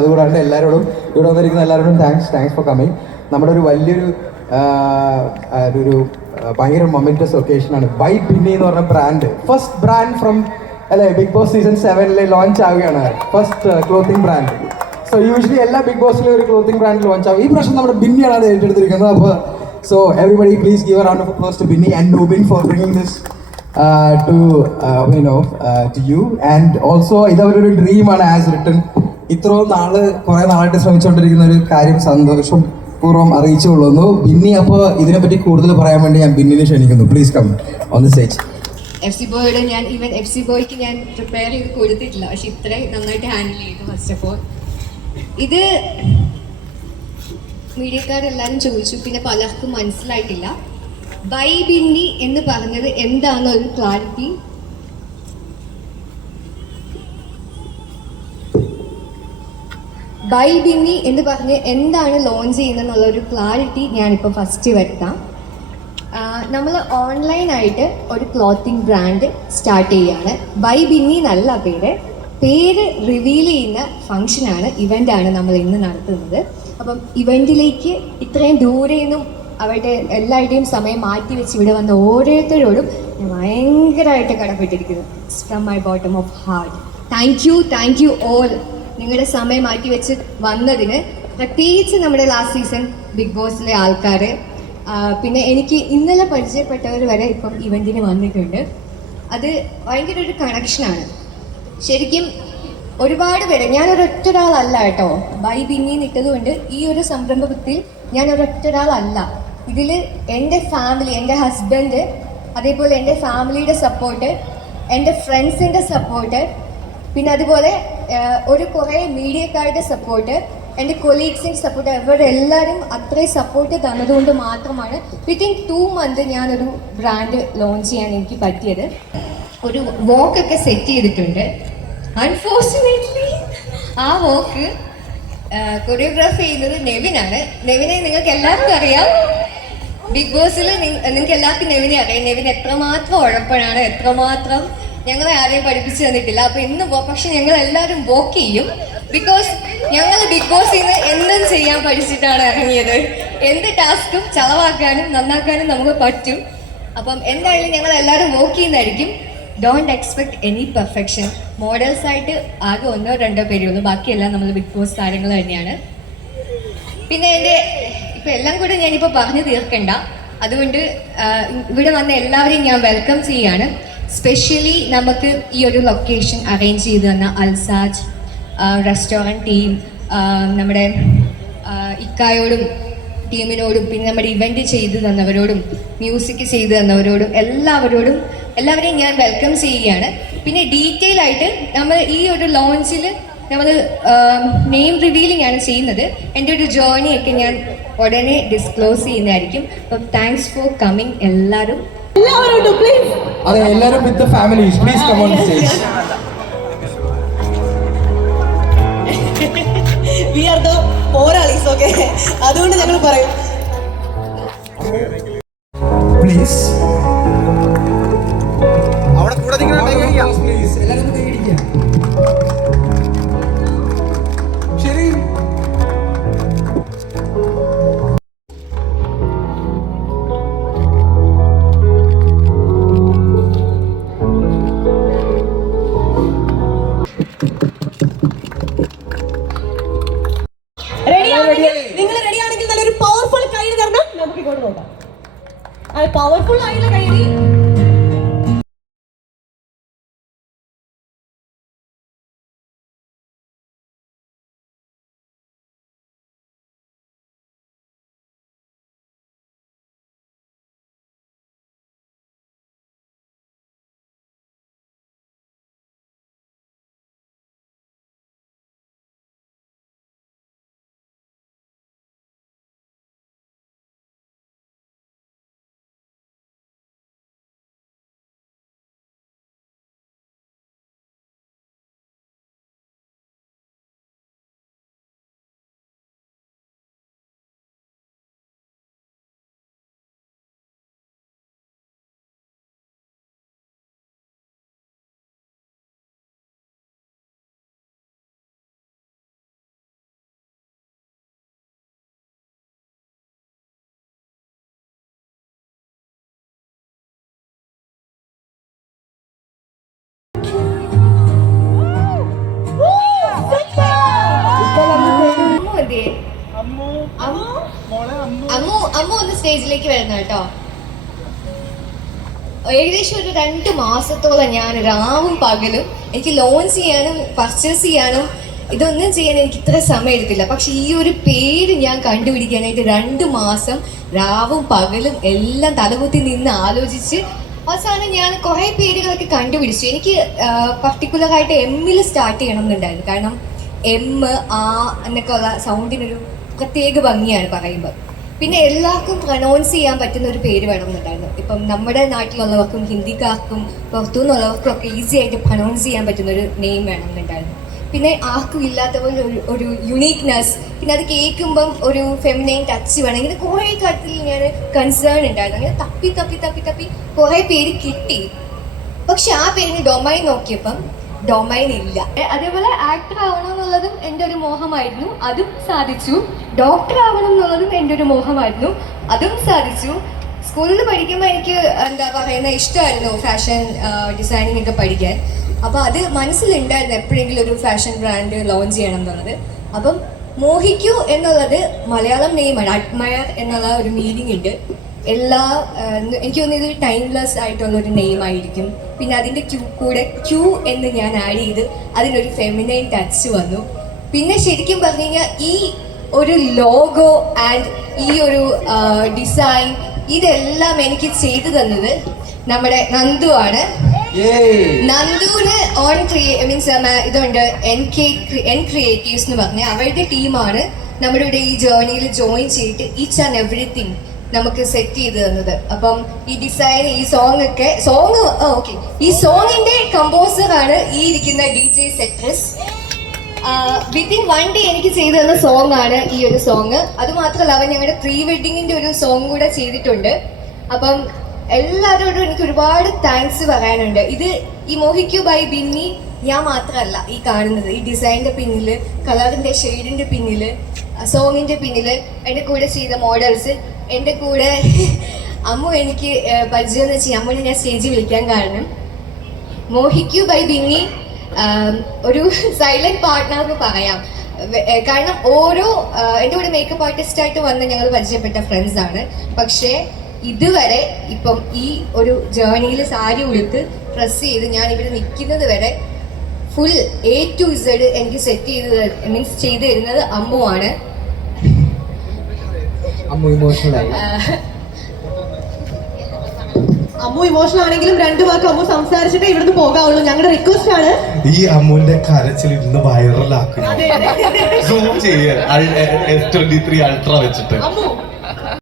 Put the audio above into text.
അതുകൂടാണ്ട് എല്ലാവരോടും ഇവിടെ വന്നിരിക്കുന്ന എല്ലാവരോടും താങ്ക്സ് ഫോർ കമ്മിങ്. നമ്മുടെ ഒരു വലിയൊരു ഒരു ഭയങ്കര മൊമെന്റസ് ഒക്കേഷനാണ്. ബൈ ബിന്നി എന്ന് പറഞ്ഞ ബ്രാൻഡ്, ഫസ്റ്റ് ബ്രാൻഡ് ഫ്രം അല്ലെ ബിഗ് ബോസ് സീസൺ 7 ലോഞ്ച് ആവുകയാണ്. First clothing brand. So usually എല്ലാ ബിഗ് ബോസിലും ഒരു ക്ലോത്തിങ് ബ്രാൻഡ് ലോഞ്ച് ആവും. ഈ പ്രാവശ്യം നമ്മുടെ ബിന്നിയാണ് അത് ഏറ്റെടുത്തിരിക്കുന്നത്. അപ്പോൾ so everybody please give a round of applause to Binny and Nubin for bringing this to you. And also ഇതവരൊരു ഡ്രീമാണ് ആസ് റിട്ടൺ. ഇത്രയും കുറെ നാളായിട്ട് ശ്രമിച്ചുകൊണ്ടിരിക്കുന്ന ഒരു കാര്യം സന്തോഷം പൂർവ്വം അറിയിച്ചുകൊള്ളുന്നു. ബിന്നി, അപ്പോൾ ഇതിനെപ്പറ്റി കൂടുതൽ പറയാൻ വേണ്ടി ഞാൻ ബിന്നിനെ ക്ഷണിക്കുന്നു. Please come on the stage. FC ബോയുടെ ഞാൻ FC ബോയ്ക്ക് ഞാൻ പ്രിപ്പയർ ചെയ്ത് കൊടുത്തിട്ടില്ല, പക്ഷെ ഇത്രയും നന്നായിട്ട് ഹാൻഡിൽ ചെയ്തു. ഫസ്റ്റ് ഓഫ് ഓൾ ഇത് മീഡിയക്കാരെല്ലാവരും ചോദിച്ചു, പിന്നെ പലർക്കും മനസ്സിലായിട്ടില്ല. ബൈ ബിന്നി എന്ന് പറഞ്ഞത് എന്താണെന്നൊരു ക്ലാരിറ്റി ബൈ ബിന്നി എന്ന് പറഞ്ഞ് എന്താണ് ലോഞ്ച് ചെയ്യുന്നതെന്നുള്ളൊരു ക്ലാരിറ്റി ഞാനിപ്പോൾ ഫസ്റ്റ് വരുത്താം. നമ്മൾ ഓൺലൈനായിട്ട് ഒരു ക്ലോത്തിങ് ബ്രാൻഡ് സ്റ്റാർട്ട് ചെയ്യുകയാണ്. ബൈ ബിന്നി എന്നല്ല പേര് റിവീൽ ചെയ്യുന്ന ഫങ്ഷനാണ്, ഇവൻ്റാണ് നമ്മൾ ഇന്ന് നടത്തുന്നത്. അപ്പം ഇവൻറ്റിലേക്ക് ഇത്രയും ദൂരെ നിന്നും അവരുടെ എല്ലാവരുടെയും സമയം മാറ്റി വെച്ച് ഇവിടെ വന്ന ഓരോരുത്തരോടും ഞാൻ ഭയങ്കരമായിട്ട് കടപ്പെട്ടിരിക്കുന്നു. From my bottom of heart thank you all. നിങ്ങളുടെ സമയം മാറ്റി വെച്ച് വന്നതിന്, പ്രത്യേകിച്ച് നമ്മുടെ ലാസ്റ്റ് സീസൺ ബിഗ് ബോസിലെ ആൾക്കാർ, പിന്നെ എനിക്ക് ഇന്നലെ പരിചയപ്പെട്ടവർ വരെ ഇപ്പം ഇവൻറ്റിന് വന്നിട്ടുണ്ട്. അത് ഭയങ്കര ഒരു കണക്ഷനാണ്. ശരിക്കും ഒരുപാട് പേര്, ഞാൻ ഒരൊറ്റ ഒരാളല്ല കേട്ടോ. ബൈ ബിന്നി ഇട്ടതുകൊണ്ട് ഈ ഒരു സംരംഭത്തിൽ ഞാൻ ഒരൊറ്റ ഒരാളല്ല. ഇതിൽ എൻ്റെ ഫാമിലി, എൻ്റെ ഹസ്ബൻഡ്, അതേപോലെ എൻ്റെ ഫാമിലിയുടെ സപ്പോർട്ട്, എൻ്റെ ഫ്രണ്ട്സിൻ്റെ സപ്പോർട്ട്, പിന്നെ അതുപോലെ കുറേ മീഡിയക്കാരുടെ സപ്പോർട്ട്, എൻ്റെ കൊളീഗ്സിൻ്റെ സപ്പോർട്ട്, ഇവരെല്ലാവരും അത്രയും സപ്പോർട്ട് തന്നതുകൊണ്ട് മാത്രമാണ് വിത്തിൻ 2 months ഞാനൊരു ബ്രാൻഡ് ലോഞ്ച് ചെയ്യാൻ എനിക്ക് പറ്റിയത്. ഒരു വോക്കൊക്കെ സെറ്റ് ചെയ്തിട്ടുണ്ട്. അൺഫോർച്ചുനേറ്റ്ലി ആ വോക്ക് കൊറിയോഗ്രാഫി ചെയ്യുന്നത് നെവിനാണ്. നെവിനെ നിങ്ങൾക്ക് എല്ലാവർക്കും അറിയാം. ബിഗ് ബോസിൽ നിങ്ങൾക്ക് എല്ലാവർക്കും നെവിനെ അറിയാം. നെവിൻ എത്രമാത്രം ഉഴപ്പനാണ്, എത്രമാത്രം ഞങ്ങളെ ആരെയും പഠിപ്പിച്ചു തന്നിട്ടില്ല. അപ്പോൾ ഇന്ന് പക്ഷെ ഞങ്ങൾ എല്ലാവരും വോക്ക് ചെയ്യും. ബിക്കോസ് ഞങ്ങൾ ബിഗ് ബോസിൽ നിന്ന് എന്തും ചെയ്യാൻ പഠിച്ചിട്ടാണ് ഇറങ്ങിയത്. എന്ത് ടാസ്കും ചളവാക്കാനും നന്നാക്കാനും നമുക്ക് പറ്റും. അപ്പം എന്തായാലും ഞങ്ങൾ എല്ലാവരും വോക്ക് ചെയ്യുന്നതായിരിക്കും. Don't expect any perfection. മോഡൽസായിട്ട് ആകെ 1-2 പേരേ ഉള്ളൂ, ബാക്കിയെല്ലാം നമ്മൾ ബിഗ് ബോസ് താരങ്ങൾ തന്നെയാണ്. പിന്നെ ഇപ്പം എല്ലാം കൂടെ ഞാനിപ്പോൾ പറഞ്ഞു തീർക്കണ്ട. അതുകൊണ്ട് ഇവിടെ വന്ന എല്ലാവരെയും ഞാൻ വെൽക്കം ചെയ്യാണ്. സ്പെഷ്യലി നമുക്ക് ഈ ഒരു ലൊക്കേഷൻ അറേഞ്ച് ചെയ്ത് തന്ന അൽസാജ് റെസ്റ്റോറൻറ്റ് ടീം, നമ്മുടെ ഇക്കായോടും ടീമിനോടും, പിന്നെ നമ്മുടെ ഇവൻറ്റ് ചെയ്തു തന്നവരോടും മ്യൂസിക് ചെയ്തു തന്നവരോടും എല്ലാവരെയും ഞാൻ വെൽക്കം ചെയ്യുകയാണ്. പിന്നെ ഡീറ്റെയിൽ ആയിട്ട് നമ്മൾ ഈ ഒരു ലോഞ്ചിൽ നമ്മൾ നെയിം റിവീലിംഗ് ആണ് ചെയ്യുന്നത്. എൻ്റെ ഒരു ജേർണിയൊക്കെ ഞാൻ ഉടനെ ഡിസ്ക്ലോസ് ചെയ്യുന്നതായിരിക്കും. അപ്പം താങ്ക്സ് ഫോർ കമ്മിങ് എല്ലാവരും. അതെ, എല്ലാവരും with the families please come on stage. We are the പോരാളീസ്. ഓക്കേ, അതുകൊണ്ട് ഞങ്ങൾ പറയും പ്ലീസ്. അവിടെ കൂടെ പ്ലീസ് എല്ലാവരും കൈയടിക്കുക. ശരി, നിങ്ങൾ റെഡിയാണെങ്കിൽ നല്ലൊരു പവർഫുൾ കൈ തരണം. നമുക്ക് ഇങ്ങോട്ട് നോക്കാം. പവർഫുൾ ആയിട്ടുള്ള കൈ അമ്മ ഒന്ന് സ്റ്റേജിലേക്ക് വരുന്ന കേട്ടോ. ഏകദേശം ഒരു 2 മാസത്തോളം ഞാൻ രാവും പകലും എനിക്ക് ലോഞ്ച് ചെയ്യാനും പർച്ചേസ് ചെയ്യാനും ഇതൊന്നും ചെയ്യാൻ എനിക്ക് ഇത്ര സമയം എടുത്തില്ല. പക്ഷെ ഈ ഒരു പേര് ഞാൻ കണ്ടുപിടിക്കാനായിട്ട് 2 മാസം രാവും പകലും എല്ലാം തലകുത്തി നിന്ന് ആലോചിച്ച് അവസാനം ഞാൻ കുറേ പേരുകളൊക്കെ കണ്ടുപിടിച്ചു. എനിക്ക് പർട്ടിക്കുലറായിട്ട് എമ്മിൽ സ്റ്റാർട്ട് ചെയ്യണം എന്നുണ്ടായിരുന്നു. കാരണം എം ആ എന്നൊക്കെ ഉള്ള സൗണ്ടിനൊരു പ്രത്യേക ഭംഗിയാണ് പറയുമ്പോൾ. പിന്നെ എല്ലാവർക്കും പ്രൊനൗൺസ് ചെയ്യാൻ പറ്റുന്ന ഒരു പേര് വേണമെന്നുണ്ടായിരുന്നു. ഇപ്പം നമ്മുടെ നാട്ടിലുള്ളവർക്കും ഹിന്ദിക്കാർക്കും പുറത്തുനിന്നുള്ളവർക്കും ഒക്കെ ഈസി ആയിട്ട് പ്രൊനൗൺസ് ചെയ്യാൻ പറ്റുന്ന ഒരു നെയിം വേണമെന്നുണ്ടായിരുന്നു. പിന്നെ ആർക്കും ഇല്ലാത്ത പോലെ ഒരു യുണീക്നെസ്, പിന്നെ അത് കേൾക്കുമ്പം ഒരു ഫെമിനൈൻ ടച്ച് വേണം. ഇങ്ങനെ കുറേ കാര്യത്തിൽ ഞാൻ കൺസേൺ ഉണ്ടായിരുന്നു. അങ്ങനെ തപ്പി തപ്പി തപ്പി തപ്പി കുറേ പേര് കിട്ടി. പക്ഷെ ആ പേരിന് ഡൊമൈൻ നോക്കിയപ്പം ഡൊമൈൻ ഇല്ല. അതേപോലെ ആക്ടർ ആവണം എന്നുള്ളതും എൻ്റെ ഒരു മോഹമായിരുന്നു, അതും സാധിച്ചു. ഡോക്ടർ ആവണം എന്നുള്ളതും എൻ്റെ ഒരു മോഹമായിരുന്നു, അതും സാധിച്ചു. സ്കൂളിൽ പഠിക്കുമ്പോൾ എനിക്ക് എന്താ പറയുന്ന ഇഷ്ടമായിരുന്നു ഫാഷൻ ഡിസൈനിങ് ഒക്കെ പഠിക്കാൻ. അപ്പോൾ അത് മനസ്സിലുണ്ടായിരുന്നു എപ്പോഴെങ്കിലും ഒരു ഫാഷൻ ബ്രാൻഡ് ലോഞ്ച് ചെയ്യണം എന്നുള്ളത്. അപ്പം മോഹിക്കൂ എന്നുള്ളത് മലയാളം നെയിമാണ്. അഡ്മയർ എന്നുള്ള ഒരു മീനിങ് ഉണ്ട്. എനിക്ക് തോന്നുന്നു ഇതൊരു ടൈംലെസ് ആയിട്ടുള്ള ഒരു നെയിം ആയിരിക്കും. പിന്നെ അതിൻ്റെ കൂടെ ക്യൂ എന്ന് ഞാൻ ആഡ് ചെയ്ത് അതിനൊരു ഫെമിനൈൻ ടച്ച് വന്നു. പിന്നെ ശരിക്കും പറഞ്ഞു കഴിഞ്ഞാൽ ഈ ഒരു ലോഗോ ആൻഡ് ഈ ഒരു ഡിസൈൻ ഇതെല്ലാം എനിക്ക് ചെയ്തു തന്നത് നമ്മുടെ നന്ദു ആണ്. നന്ദുവിന് ഇതുണ്ട് എൻ ക്രിയേറ്റീവ്സ് എന്ന് പറഞ്ഞ അവരുടെ ടീമാണ് നമ്മുടെ ഇവിടെ ഈ ജേർണിയിൽ ജോയിൻ ചെയ്തിട്ട് ഈച്ച് ആൻഡ് എവറിത്തിങ് നമുക്ക് സെറ്റ് ചെയ്ത് തന്നത്. അപ്പം ഈ ഡിസൈൻ, ഈ ഓക്കെ, ഈ സോങ്ങിന്റെ കമ്പോസറാണ് ഈ ഇരിക്കുന്ന DJ സെക്രസ്. വിത്തിൻ 1 day എനിക്ക് ചെയ്തു തന്ന സോങ് ആണ് ഈ ഒരു സോങ്. അത് മാത്രമല്ല അവൻ ഞങ്ങളുടെ പ്രീ വെഡിങ്ങിന്റെ ഒരു സോങ് കൂടെ ചെയ്തിട്ടുണ്ട്. അപ്പം എല്ലാവരോടും എനിക്ക് ഒരുപാട് താങ്ക്സ് പറയാനുണ്ട്. ഇത് ഈ മോഹിക്കൂ ബൈ ബിന്നി ഞാൻ മാത്രമല്ല ഈ കാണുന്നത്. ഈ ഡിസൈനിന്റെ പിന്നിൽ, കളറിന്റെ ഷെയ്ഡിന്റെ പിന്നിൽ, സോങ്ങിന്റെ പിന്നിൽ എൻ്റെ കൂടെ ചെയ്ത മോഡൽസ്, എൻ്റെ കൂടെ അമ്മു എനിക്ക് പരിചയം എന്ന് വെച്ചാൽ അമ്മുവിനെ ഞാൻ സ്റ്റേജിൽ വിളിക്കാൻ കാരണം മോഹിക്കൂ ബൈ ബിന്നി ഒരു സൈലന്റ് പാർട്ട്ണർ എന്ന് പറയാം. കാരണം എൻ്റെ കൂടെ മേക്കപ്പ് ആർട്ടിസ്റ്റായിട്ട് വന്ന് ഞങ്ങൾ പരിചയപ്പെട്ട ഫ്രണ്ട്സ് ആണ്. പക്ഷേ ഇതുവരെ ഇപ്പം ഈ ഒരു ജേർണിയിൽ സാരി ഉടുത്ത് ഡ്രസ് ചെയ്ത് ഞാൻ ഇവിടെ നിൽക്കുന്നത് വരെ ഫുൾ A to Z എനിക്ക് സെറ്റ് ചെയ്ത് തരുന്നത് അമ്മുവാണ്. അമ്മു ഇമോഷണലായി. അമ്മു ഇമോഷണൽ ആണെങ്കിലും 2 വാക്ക് അമ്മു സംസാരിച്ചിട്ടേ ഇവിടുന്ന് പോകാവുള്ളൂ. ഞങ്ങളുടെ റിക്വസ്റ്റ് ആണ് ഈ അമ്മുവിന്റെ കരച്ചിൽ ഇന്ന് വൈറലാക്കുന്നു. സൂം ചെയ്യ S23 അൾട്ര വെച്ചിട്ട്. അമ്മു